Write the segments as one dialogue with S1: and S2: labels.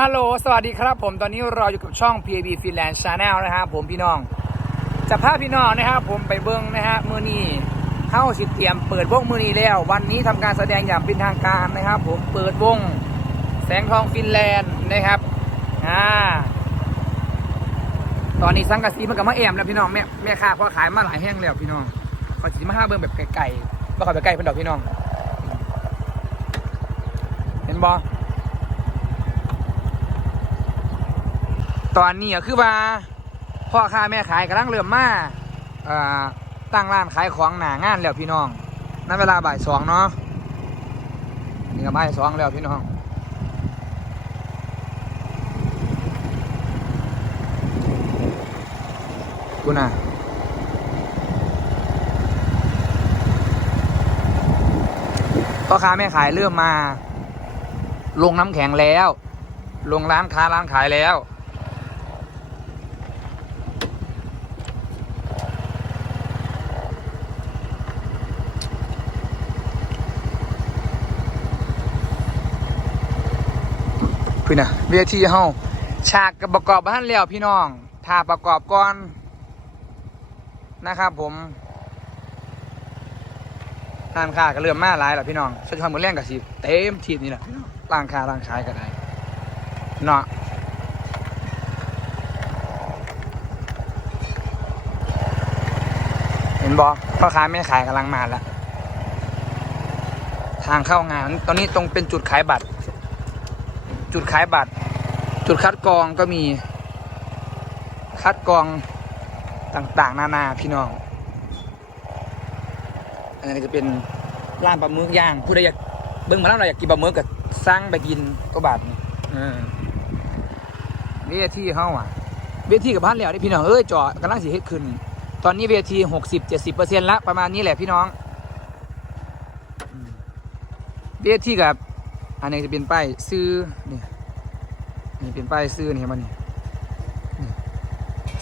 S1: ฮัลโหล สวัสดีครับผม ตอนนี้เราอยู่กับช่อง PAB Finland Channel นะครับผมพี่น้อง จะพาพี่น้องนะครับผมไปเบิ้งนะฮะมือนี้เข้าสิเตรียมเปิดวงมือนี้แล้ว วันนี้ทำการแสดงอย่างเป็นทางการนะครับ ผมเปิดวงแสงทองฟินแลนด์นะครับ อ่า ตอนนี้สังกะสีมันกับมะแอมแล้วพี่น้องแม่แม่ค้าพอขายมาหลายแห้งแล้วพี่น้องขอสิมาห้าเบิ้งแบบไก่ๆม่ขอไปไก่เพิ่นดอกพี่น้อง เห็นบอ ตอนนี้ก็คือว่าพ่อค้าแม่ขายกำลังเริ่มมาตั้งร้านขายของหนางานแล้วพี่น้องนั่นเวลาบ่ายสองเนาะนี่ก็บ่ายสองแล้วพี่น้องกูน่ะพ่อค้าแม่ขายเริ่มมา ลงน้ำแข็งแล้ว ลงร้านค้าร้านขายแล้ว พี่นะเวทีเฮาฉากกับประกอบบ้านแล้วพี่น้องถ้าประกอบก่อนนะครับผมร้านค้าก็เริ่มมาหลายแล้วพี่น้องช่วยทำมือแรงกับสิเต็มทีนี่แหละพี่น้องร้านค้าร้านขายก็ได้เนาะเห็นบอพ่อค้าไม่ขายกำลังมาแล้วทางเข้างาน ตอนนี้ตรงเป็นจุดขายบัตร จุดขายบัตร จุดคัดกรองก็มี คัดกรองต่างๆ นานาพี่น้อง อันนี้จะเป็นร้านปลาหมึกย่างผู้ใดอยากเบิ่งมาแล้วเราอยากกินปลาหมึกกับสร้างไปกินก็บาทนี่เวทีเฮาอะ เวทีกับพันแล้วนี่พี่น้องเอ้ยจอดกำลังสิเฮ็ดขึ้น ตอนนี้เวทีหกสิบเจ็ดสิบเปอร์เซ็นต์ละประมาณนี้แหละพี่น้อง เวทีกับ อันนี้จะเป็นป้ายซื้อนี่นี่เป็นป้ายซื้อนี่เห็นไหมนี่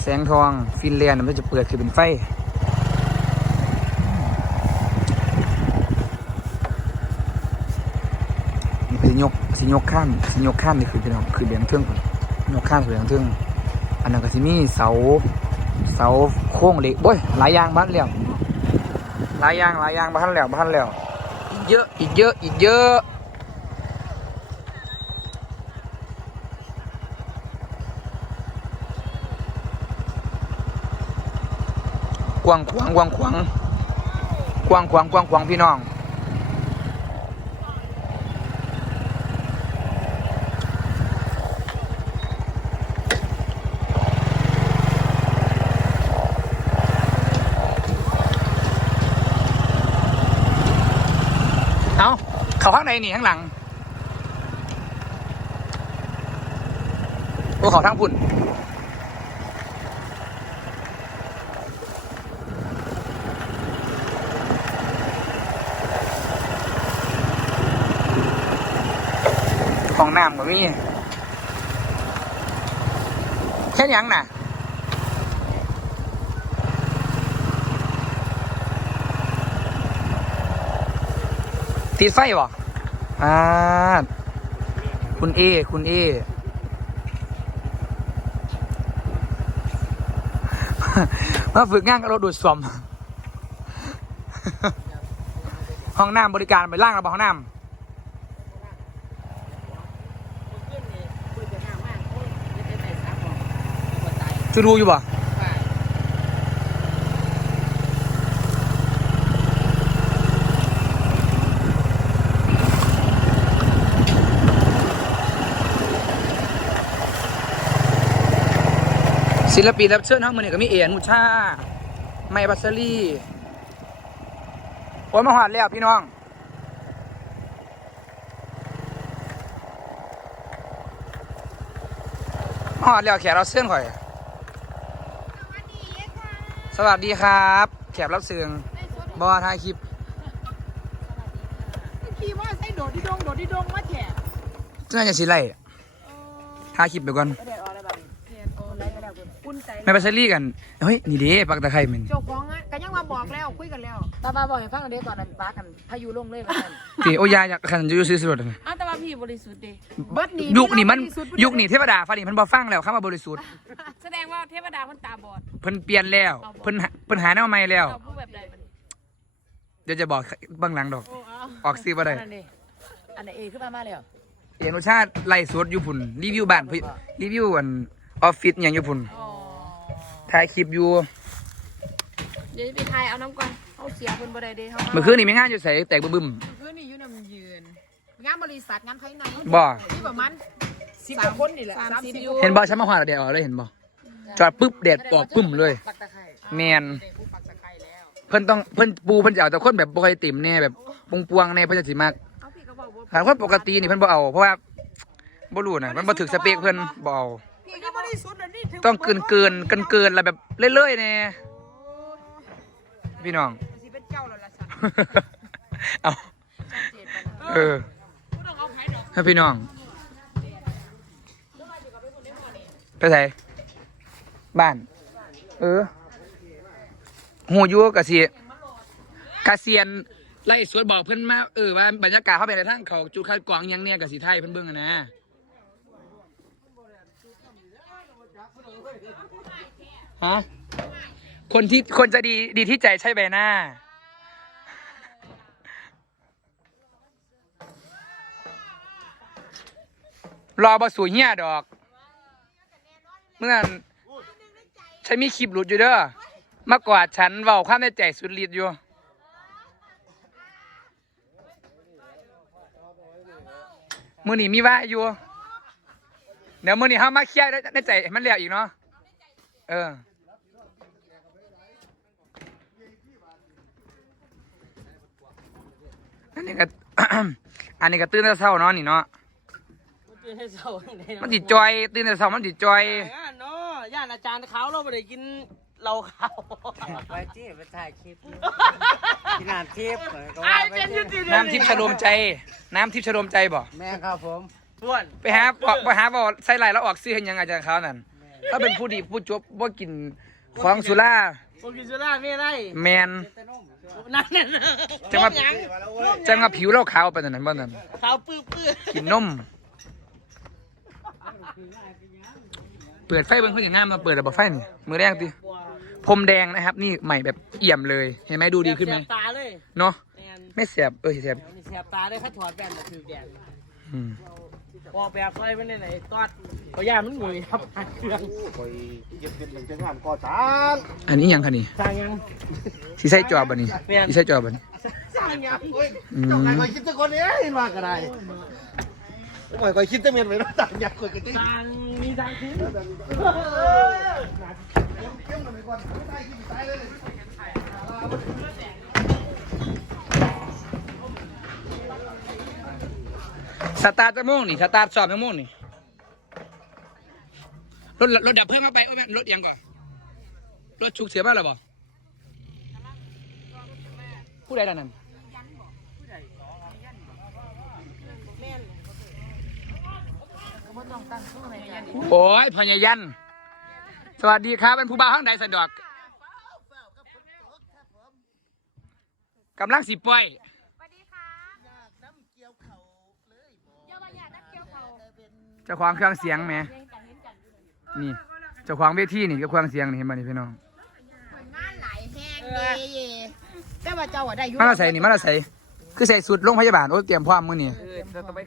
S1: แสงทองฟินแลนด์มันจะเปิดคือเป็นไฟนี่เป็นยกสิยกข้ามสิยกข้ามนี่คือเป็นคือเลี้ยงเทิงพุ่นยกข้ามคือเลี้ยงเทิงอันนั้นก็สิมีเสาเสาโค้งเหล็กโอ้ยหลายอย่างบ้านแล้วหลายอย่างหลายอย่างบ้านแล้วบ้านแล้วอีกเยอะอีกเยอะอีกเยอะ กว้างขวางกว้างขวางกว้างขวางกว้างขวางพี่น้องเอาเขาข้างในนี่ข้างหลังโอ้เขาทางพุ่น น้ำก็มีแค่ยังน่ะติดไฟบ่อ่าคุณเอ คุณเอ มาฝึกงานกับรถดูดซ่วมห้องน้ำบริการไปล่างระบห้องน้ำ จะดูอยู่ป่ะศิลปินรับเชิญทั้งหมดเนี่ยก็มีเอียนมุชา ไมบัสซรี่โอ้ยมาหอดแล้วพี่น้อง มาหอดแล้วแขกรับเชิญข่อย สวัสดีครับ แขกรับเชิญบอถ่ายคลิป
S2: ขี่ว่าใส่โดดที่ดงโดดที่ดงมาแฉะ
S1: น่าจะสิไล่ถ่ายคลิปไปก่อน
S2: เด็ดออกแล้วแบบเด็ดออกคนไรก็แล้วคุณอุ่นใจ
S1: แม่ไปใช้ลี่กันเฮ้ยนี่เด้ปักตะไคร้มัน
S2: เจ้าของอะก็ยังมาบอกแล้วคุยกันแล้ว ตามาบอกให้ฟังเด้ตอนนั้นป้ากันพายุลงเลยว่าซั่น
S1: ตีโอยาอยากขันจะอยู่ซื้อสุดนะ
S3: อ้าวแต่ว่าพี่บริสุทธิ์ดิ
S2: เบิดนี่
S1: ยุคนี้มัน
S2: บริสุทธิ์
S1: ยุคนี้เทวดาฟ้าดินเพิ่นบ่ฟังแล้วคำว่าบริสุทธิ์
S3: แสดงว่าเทวดามันตาบอด
S1: เพิ่นเปลี่ยนแล้วเพิ่นหาเพิ่นหาแนวใหม่แล้ว
S3: เราพูดแบบใดมัน
S1: เดี๋ยวจะบอกเบื้องหลังดอก
S3: โอ้เอา
S1: ออกซื้อบ่ได้
S2: อันนั้นดิอันนั้นเอขึ้นมามาแล้ว
S1: เอกอนุชาติไล่สดอยู่พุ่นรีวิวบ้านพุ่นรีวิวอันออฟฟิศหยังอยู่พุ่น
S3: อ๋อ
S1: ถ่ายคลิปอยู่
S3: เดี๋ยวจะไปทายเอาน้ำก่อน เอาเสียคนบ่ได้เด้เขา
S1: เมื่อคืนนี่มีงานอยู่ใส่แตกบึ้ม
S2: คือนี่อยู่นำยืน งานบริษัทงานภายใน
S1: บ่
S2: ที่ประมาณสิบกว่าคนนี่แหละ
S3: สาม
S2: สาม
S3: สิ
S2: สิ
S3: บบอยู่
S1: ๆเห็นบ่ฉันมาหาแดดออกเลยเห็นบ่จอดปุ๊บแดดออกปึ้มเลย
S2: ปักตะไคร้
S1: แมน
S2: เด็กผู้ปักตะไคร้แล้ว
S1: เพิ่นต้องเพิ่นปูเพิ่นจะเอาแต่คนแบบบ่ค่อยติ่มแน่แบบปวงๆแน่เพิ่นจะสิมาก
S2: เอาพี่ก็บอกว่า
S1: หากคนปกตินี่เพิ่นบ่เอาเพราะว่าบ่รู้นะมันบ่ถึกสเปคเพิ่นบ่เอา
S2: พี่ก็บริสุทธิ์อันนี้ถื
S1: ต้องเกินเกินเกินเกินๆแล้วแบบเรื่อยๆแน่พี่น้อง
S2: เอา
S1: เออให้พี่น้อง ไปไหนบ้าน เออหูยัวกะสิกะเซียนไล่สวดบอกเพิ่อนมาเออว่าบรรยากาศเขาเป็นกระทั่งเขาจุดคัดกรองยังเนี่ยกะสิไทยเพิ่นเบิ่งอะนะฮะคนที่คนจะดีดีที่ใจใช่ใบหน้า รอบสูเหี้ยดอก เมื่อนั้นฉันมีคลิปหลุดอยู่เด้อมากอดฉันเว้าความในใจสุดฤทธิ์อยู่ มือนี้มีว่าอยู่ เดี๋ยวมือนี้เฮามาเคลียร์ในใจให้มันแล้วอีกเนาะ เออ อันนี้ก็ อันนี้ก็ตื่นแต่เช้าเนาะนี่เนาะ
S4: ให้เศร้าไหน
S1: มันติจอยตื่นแต่เช้ามันติจอย
S4: งานเนาะย่านอาจารย์เขาเราไม่ได้กินเหล้าเขา
S5: ไปที่ไปถ่ายคลิปที่น้ำทิพย์ก็
S4: ไอ้
S5: ว่าไป
S4: เป็นอ
S5: ที่
S4: ยุติ
S1: น้ำทิพย์ชโลมใจ น้ำทิพย์ชโลมใจบ่
S5: แม่ครับผม
S4: ส่วน
S1: ไปหาบอกไปหาบอกใส่ไหลแล้วออกซื้อเห็นยังอาจารย์เขานั่นถ้าเป็นผู้ดีผู้จบบ่กินของสุรา
S4: โอกินสุราไม่ได้
S1: แมน
S4: นั่นน่ะ
S1: จะมา
S4: หยัง
S1: จะมาผิวเราขาวไปานนั้นบ่นั่น
S4: ขาวปื้อปื้อ
S1: กินนม เปิดไฟเบิ่งเขาอย่างน้ำมาเปิดระบบไฟนี่มือแรงติพรมแดงนะครับ นี่ใหม่แบบเอี่ยมเลย เห็นไหมดูดีขึ้นไหม
S4: เสียบตาเลย
S1: เนาะ
S4: แมน
S1: ไม่เสียบเออเสียบ
S4: นี่เสียบตาเลยเขาถอดแว่นมาคือแดด
S1: อืม
S4: พอแบบไฟมันไหนๆตอดพยานมันหงุยครับเครื่อง
S5: คอยเก็บเป็นหนึ่งจังหวัดก่อสร้าง
S1: อันนี้ยังคะนี่
S4: สร้างยัง
S1: สีใส่จอบันนี้สีใส่จอบันนี้
S4: สร้างยัง
S1: อืม
S5: คอยคิดแตะคนนี้เห็นว่าก็ได้คอยคอยคิดแตะเมียนไปแล้วต่างอยากคอยกันที่
S4: สร้างมีสร้างทิ้ง
S1: สตาร์ทจะม่วงนี่สตาร์ทสอบจะม่วงนี่รถรถดับเพลิ่งมาไปโอ้ยรถยังก่อนรถฉุกเฉินมาแล้วบ่ผู้ใดล่ะนั่น โอ้ยพญายัน สวัสดีครับเป็นผู้บ่าวข้างใดสะดอกกำลังสิปล่อยเจ้าของเครื่องเสียงแหมนี่เจ้าของเวทีนี่เจ้าของเสียงนี่เห็นบ่นี่พี่น้อง
S2: งานหลายแห้งเด้เย่แต่ว่าเจ้าอะได้อยู่
S1: มาเราใส่นี่มาเราใส่คือใส่สุดโรงพยาบาลโอ้เตรียมพร้อมมื้อนี่
S3: เออจะต้องไป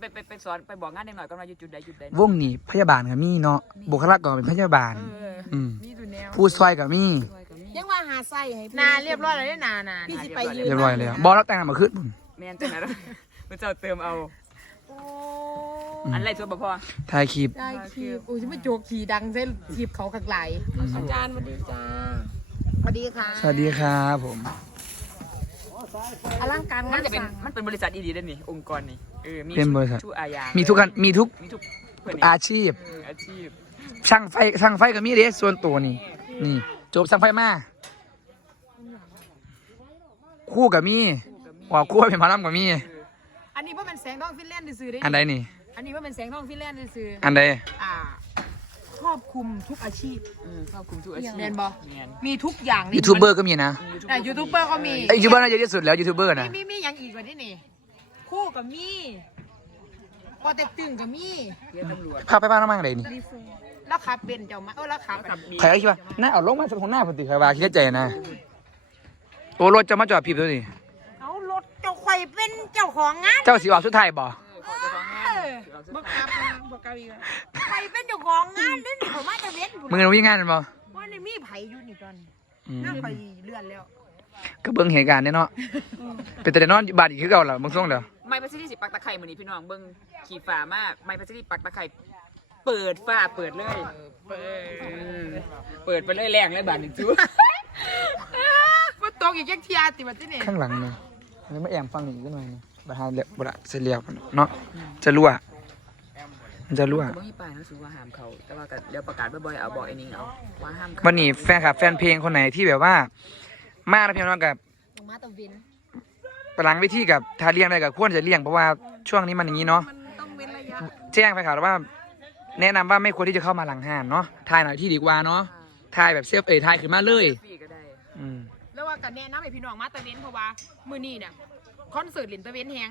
S3: ไปไปไปสอนไปบอกงานเด็กหน่อยก่อนว่าอยู่จุดใดจุดใด
S1: วงนี่พยาบาลก็มีเนาะบุคลากรเป็นพยาบาล
S3: เออ
S1: อืม
S3: มีดูแนว
S1: ผู้ช่วยก็มี
S3: ช่วยกับมี
S2: ยังว่าหาไส้ให้นาเรียบร้อยแล้วเด้นานาพี่สิไปยืน
S1: เรียบร้อยแล้วบ่รับแต่งงานมาขึ้นพุ่น
S3: แมนจังนะมันจะเติมเอา
S2: โอ้
S1: อืม
S3: อันไรส่วนบ่พอ
S1: ถ่ายคลิป
S2: ได้คีบโอ้ยจะไม่โจกขี่ดังเส้นคีบเขาขักไหลอาจารย์สวัสดีจ้าสวัสดีค่ะ
S1: สวัสดีครับผม
S2: อลังการ
S3: มั
S2: งานน
S3: จะเป็น
S2: สั่ง
S3: มันเป็นบริษัทอีดีด้วยนี่องค์กรนี่เออมี
S1: เป็นบริษัท
S3: ทุกอาญา
S1: มีทุกกันมีทุก
S3: มีทุกเพื่อน
S1: อาชีพ
S3: เอออาชีพ
S1: ช่างไฟช่างไฟก็มีเด้ส่วนตัวนี่ นี่ จบช่างไฟมา คู่กับมีว่าคู่เป็นหมอลำกับมี
S2: อันนี้ว่าเป็นแสงทองฟินแลนด์ซื่อๆเด้
S1: อันใดนี่
S2: อันนี้ว่าเป็นแสงทองฟินแลนด์ซื่อ
S1: อันใด
S2: ๆอ่าครอบคลุมทุกอาชีพ
S3: ครอบคลุมทุกอาชีพ
S2: เรียนบอ
S3: เรียน
S2: มีทุกอย่างใน
S1: ยูทูบเบอร์ก็มีนะ
S2: แต่ยูทูบเบอร์ก็มี
S1: ไอยูทูบเบอร์น่าจะเยอะที่สุดแล้วยูทูบเบอร์
S2: มี
S1: นะ
S2: มีมีอย่างอีกกว่านี้นี่ คู่กับมีพอเต็กตึงกับมี
S3: เรียนตำรวจ
S1: พาไปบ้านน้ำมันอะไรนี่
S2: แล้วขับเป็นเจ้ามาเออแล้วขับ
S3: ขับมี
S1: ใครก็คิดว่าหน้าเอาลงมาสักคนหน้าพอดีใครว่าคิดใจนะโอ้รถจะมาจอดผิดด้วยนี่
S2: เอารถเจ้าข่อยเป็นเจ้าของงาน
S1: เจ้าสีออกสุดท้ายบ่
S2: บอกกลับมาบอกกลับอีกแล้วข่อยเป็นเจ้าของงานนี่นี่ผมมาจะเว้น
S1: มึงรู้ยังงานมันบ่
S2: ว่าในมีไผอยู่นี่ตอนนี้
S1: อืม
S2: น่าข่อยเลื่อนแล้ว
S1: ก็เบิ่งเหตุการณ์เนี่ยเนาะเป็นแต่นอนบาดอีกคือเก่าล่ะมึงส่งเด้อ
S3: ไม้พัชรีสิ ปักตะไคร่มือนี้พี่น้องเบิ่งขี่ฝ่ามากไม้พัชรีปักตะไคร่เปิดฝ้าเปิดเลยเปิดเปิดไปเลยแรงเลยบาทหนึ่งจู
S2: ว่าตกอีกแค่เทียติบัดที่นี่
S1: ข้างหลังเนี่ยอันนี้มาแอมฟังนี่ขึ้นมาเนี่ยบาหาเรียบละเสียเรียบเนาะจะรั่วมันจะรั่ว
S3: บ่มีป้ายนังสือว่าห้ามเขาแต่ว่าก็เดี๋ยวประกาศบ่อยๆเอาบอกไอ้นิ่เอาว่าห้ามเขา
S1: วันนี้แฟนคลับแฟนเพลงคนไหนที่แบบว่า มาแล้วพียงน้องกับ
S2: มาตะวิน
S1: หลังเวิธีกับทาเลี่ยงอะไรกับควรจะเลี่ยงเพราะว่าช่วงนี้มันอย่างนี้เนาะ
S2: มันต้องเว้นระยะ
S1: แจ้งไปข่าวว่า แนะนำว่าไม่ควรที่จะเข้ามาหลังห้านเนาะถ่ายหน่อยที่ดีกว่าเนาะถ่ายแบบเซฟเอยถ่ายขึ้นมาเลย
S3: ฟรีก็ได้
S1: อืม
S2: แล้วว่ากันแนะนำให้พี่น้องมาตะเวนเพราะว่ามื้อนี้เนี่ยคอนเสิร์ตลินตะเวนแฮง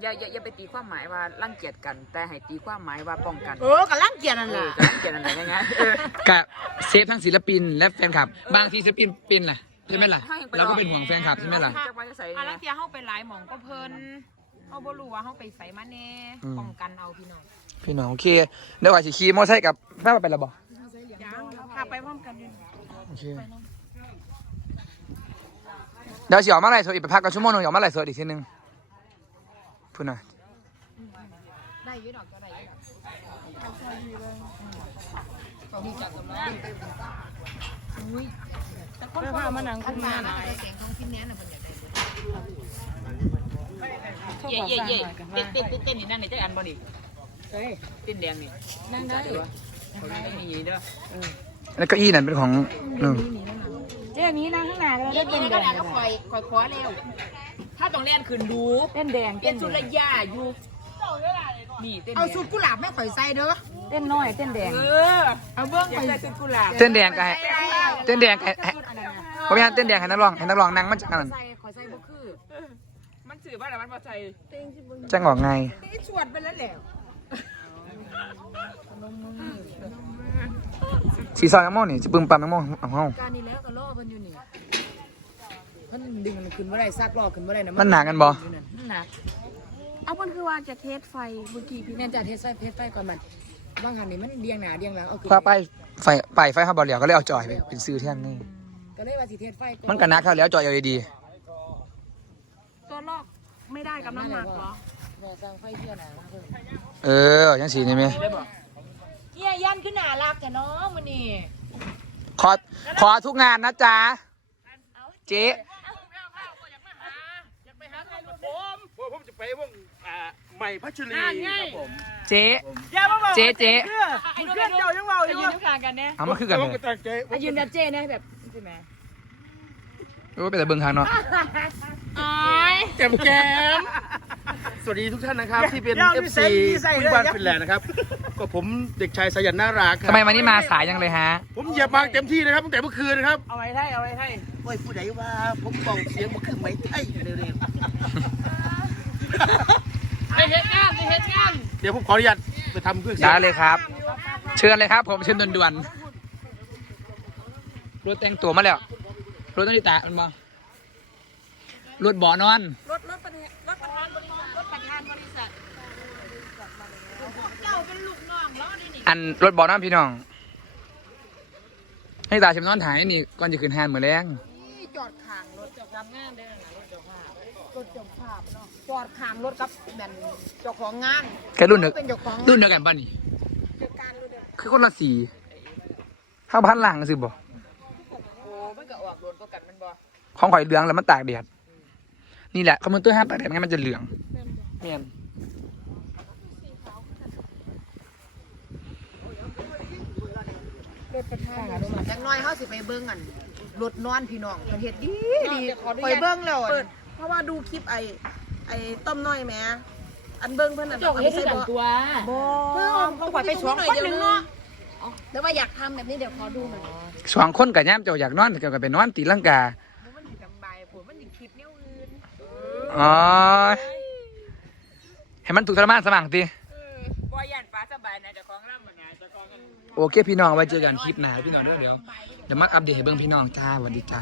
S3: อย่าอย่าอย่าไปตีความหมายว่ารังเกียจกันแต่ให้ตีความหมายว่าป้องกัน
S2: เออกัลังเกียจนั่น
S3: เอ
S2: ล่ะ
S3: อรังเกียจอะไรยังไงเออ
S1: กับเซฟทั้งศิลปินและแฟนคลับบางทีศิลปินเป็นล่ะ ใช่ไหมล่ะ
S3: ให้ไป
S1: เราก็เป็นห่วงแฟนคลับใช่ไหมล่ะ
S3: จะไปใส่
S2: อาลังเทียเฮาไปหลายหม่องก็เพิ่นเฮาบ่รู้ว่าเฮาไปไสมาแน่
S1: อืม
S2: ป้องกันเอาพี่น้อง
S1: พี่น้องโอเคเดี๋ยวว่าสิขี่มอเตอร์ไซค์กับแม่มาเป็นระบอ
S2: ยังพาไปพร้อมกันอยู่
S1: โอเคเดี๋ยวสิออกมาไล่สดอีกไปพักกันชั่วโมงหนึงออกมาไล่สดอีกทีนึงพูดหน่อย
S2: ได้อยู่ดอกก็ได้อยู่ดอกแต่คนพามานั่งคุยงานแต่เสียงของพี่แนนน่ะเพิ่นอยากได้
S3: เย่เย่เย่เต้นเต้นนเต้นนี่นั่นนี่เจ้อันบ่นี่เฮ้ยเต้นแดงนี่
S2: นั่งได้
S3: เดี๋ยวเขาไม่มีเด้อ
S1: แล้วเก็อี้นั่นเป็นของหนึ่ง
S6: เจ้านี้นั่งข้างหน้าเรา
S2: เล่
S6: ได้
S2: น
S6: เป็น
S2: ก็
S6: แด
S2: ได้
S6: ง
S2: ก็คอยคอยคว้าแล้ว
S3: ถ้าต้องเล่นขึ้นดู
S6: เต้นแดง
S3: เต้นสุรยาอยู่นี่เต้น
S2: เอาสุดกุหลาบแม่ข่อยใส่เด้อ
S6: เต้นน้อยเต้นแดง
S3: เออ
S2: เอาเบิ้
S3: อยา
S2: ข่
S3: ก
S2: อย
S3: ได้สุดกุหลาบ
S1: เต้นแดงกันเต้นแดงกัน เพราะงั้นเต้นแดงให้นักร้องให้นักร้องนั่งมันจะกัน
S2: ใส่ข่อยใส่บ่คือ
S3: มันสื่อว่าอะไรมันพอใจ
S1: จะงอกไง
S2: ไอ้ชวดไปแล้วแหละ
S1: สีซอยน้ำมองนี่จะปึ้มปั๊มน้ำมองเอาเฮา
S2: การนี้แล้วก็ล่อเพิ่นอยู่นี่เพิ่นดึงมันขึ้นบ่ได้ซักล่อขึ้นบ่ได้นะ
S1: มันหนากันบ่
S2: มันหนัก
S6: เอามันคือว่าจะเทสไฟเมื่อกี้พี่
S2: แม่นจะเทสไฟเทสไฟก่อนมันบางหันนี่มันเดียงหน้าเดียงหลังเอาขึ้น
S1: ฟ้าไปไฟไปไฟข้าบอลเหลียวก็เลยเอาจอยไปเป็นซื้อแท่งนี่
S2: ก็เลยว่าสิเทสไฟก่อน
S1: มันกันนักเขาแล้วจอยเอาดี
S6: ตัวลอกไม่ได้กับน้ำหนักเหรอ
S2: แม่สร้างไฟเที่ยหน้ามาเพิ่น
S1: เออยังสีนี่ไหม
S2: เฮียยันขึ้นหน้ารักแต่น้องมื้อนี้
S1: ขอขอทุกงานนะจ๊ะเจ๊
S5: ผมจะไปวงอ่าใหม่พัชรีครับผม
S1: เจ๊
S3: อย่ามาบอก
S1: เจ๊เจ๊
S3: เพื่อนเจ้ายังเมาอยู่
S6: ยืนข้างกันเนี่ย
S1: เอามาคือกัน
S5: ผ
S1: เล
S5: มก็
S1: ย
S5: ตั้งใจ
S6: ยืนแบบเจ้เนี่ยแบบใช่ไหม
S1: โอ้ยไปแต่เบิ่งทางเนาะ
S5: แก้มแก้มสวัสดีทุกท่านนะครับ ที่เป็น FC คุยบ้านฟินแลนด์นะครับ ก็ผมเด็กชายสายันน่ารักครั
S1: ทำไมวันนี้มาสายยังเลยฮะ
S5: ผมเหยียบมาเต็มที่นะครับตั้งแต่เมื่อคืนนะครับ
S3: เอาไว้ให้เอาไว้ให้
S5: โอ้ยผู้ใดว่าผมเบาเสียงบ่คือไม้ไทยเร็ว
S2: ไปเฮ็ดงานไปเฮ็ดงาน
S5: ๆเดี๋ยวผมขออนุญาตไปทำเครื่องเสีย
S1: ได้
S5: ง
S1: เลยครับ เชิญเลยครับ ผมเชิญด่วนๆรถแต่งตัวมาแล้ว รถนาฬิตามันบ่รถบ่อนอน
S2: รถรถประธานรถประธานบริษัทรถประธานบริษัทพวกเจ้าเป็นลูกน้องแล้วนี่นี่
S1: อันรถบ่อนอนพี่น้อง ให้ตาชิมนอนถ่ายนี่ก่อนจะขึ้นแฮนเหมือนแรง
S2: จอดข้างรถเจ้าทำงานได้นะรถเจ้าภาพรถเจ้าภาพเนาะจอดข้างรถกับแม่นเจ้าของงาน
S1: แค่รุ่นเดียว
S2: เป็นเจ้าของ
S1: รุ่นเดียวกันป่ะนี่
S2: เจ้าการรุ่นเดียว
S1: คือคนละสีเข้าพันหลังสิบ่
S3: โอ้มัน ก็ออกโดนก็กันมันบ่
S1: ของข่อยเหลืองแล้วมันตากแดดนี่แหละคอมพิวเตอร์ห้ามตากแดดไม่งั้นมันจะเหลืองเมียน
S2: จังน้อยเขาสิไปเบิ้งกันรถนอนพี่น้องประเทศดีดีไปเบิ้งแล้ว
S7: เปิดเพราะว่าดูคลิปไอไอต้มน้อยแหม่อันเบิ้งเพื่อนน่ะ
S6: จกให้ที่ดังตัว
S2: บ่เพิ่งเอาไปสองคนหนึ่งเนาะ
S6: อ๋อแล้วว่าอยากทำแบบนี้เดี๋ยวขอดูหน่อย
S1: สองคนกับย่ามเจ้าอยากนอนเจ้าก็ไปนอนตีลังกา
S2: มันสิสบายผมมันสิคิดแนวอื่น
S1: อ๋อให้มันถูกทรมานสมังตี
S3: บ่ย่านฟ้าสบายนะเจ้าของร่ำมันนะเจ้าของ
S1: โอเคพี่น้องไว้เจอกันคลิปหน้าพี่น้องเด้อเดี๋ยวเดี๋ยวมาอัปเดตให้เบิ่งพี่น้องจ้าสวัสดีจ้า